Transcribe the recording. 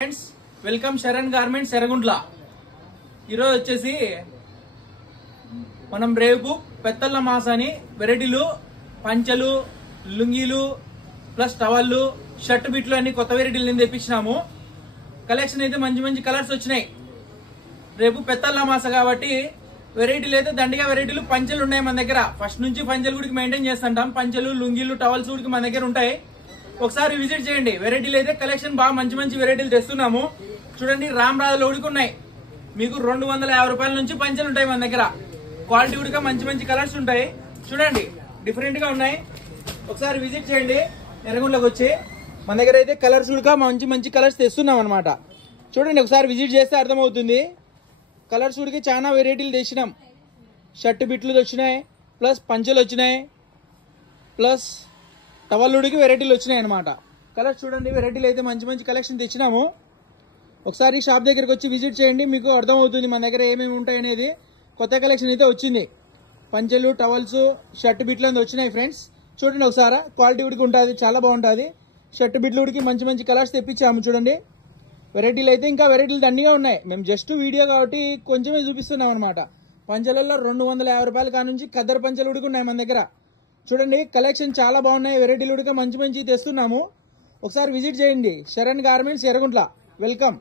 Friends welcome Sharan garments Yerraguntla. ఈరోజు వచ్చేసి మనం రేపు పెత్తళ్ళ మాసాని వెరైటీలు పంచలు లుంగీలు ప్లస్ టవల్లు షర్ట్ బిట్లు అన్ని కొత్త వెరైటీలు నేను తెప్పించినాము. కలెక్షన్ అయితే మంచి మంచి కలర్స్ వచ్చినాయి. రేపు పెత్తళ్ళ మాస కాబట్టి వెరైటీలు అయితే దండిగా వెరైటీలు పంచలు ఉన్నాయి మన దగ్గర. ఫస్ట్ నుంచి పంచలు కూడా మెయింటైన్ చేస్తుంటాం. పంచలు లుంగీలు టవల్స్ కూడా మన దగ్గర ఉంటాయి. ఒకసారి విజిట్ చేయండి. వెరైటీలు అయితే కలెక్షన్ బాగా మంచి మంచి వెరైటీలు తెస్తున్నాము. చూడండి రామ్ రాజులు ఉడుకున్నాయి. మీకు 250 రూపాయల నుంచి పంచలు ఉంటాయి మన దగ్గర. క్వాలిటీ కూడా మంచి మంచి కలర్స్ ఉంటాయి. చూడండి డిఫరెంట్ గా ఉన్నాయి. ఒకసారి విజిట్ చేయండి. ఎర్రగుంట్లోకి వచ్చి మన దగ్గర అయితే కలర్స్ కూడా మంచి మంచి కలర్స్ తెస్తున్నాం అనమాట. చూడండి ఒకసారి విజిట్ చేస్తే అర్థమవుతుంది. కలర్స్ కూడా చాలా వెరైటీలు తెచ్చినాం. షర్ట్ బిట్లు వచ్చినాయి, ప్లస్ పంచలు వచ్చినాయి, ప్లస్ టవల్లుడికి వెరైటీలు వచ్చినాయి అనమాట. కలర్స్ చూడండి, వెరైటీలు అయితే మంచి మంచి కలెక్షన్ తెచ్చినాము. ఒకసారి షాప్ దగ్గరికి వచ్చి విజిట్ చేయండి, మీకు అర్థమవుతుంది మన దగ్గర ఏమేమి ఉంటాయి అనేది. కొత్త కలెక్షన్ అయితే వచ్చింది. పంచెలు టవల్స్ షర్ట్ బిట్లు అనేది వచ్చినాయి ఫ్రెండ్స్. చూడండి ఒకసారి క్వాలిటీ ఉడికి ఉంటుంది, చాలా బాగుంటుంది. షర్ట్ బిట్లు ఉడికి మంచి మంచి కలర్స్ తెప్పించాము. చూడండి వెరైటీలు అయితే ఇంకా వెరైటీలు దండిగా ఉన్నాయి. మేము జస్ట్ వీడియో కాబట్టి కొంచెమే చూపిస్తున్నాం అనమాట. పంచెలలో 250 రూపాయల కాడ నుంచి ఖద్దరు పంచెలు ఉడికి ఉన్నాయి మన దగ్గర. చూడండి కలెక్షన్ చాలా బాగున్నాయి. వెరైటీలు కూడా మంచి మంచి తెస్తున్నాము. ఒకసారి విజిట్ చేయండి. శరణ్ గార్మెంట్స్ ఎర్రగుంట్ల. వెల్కమ్.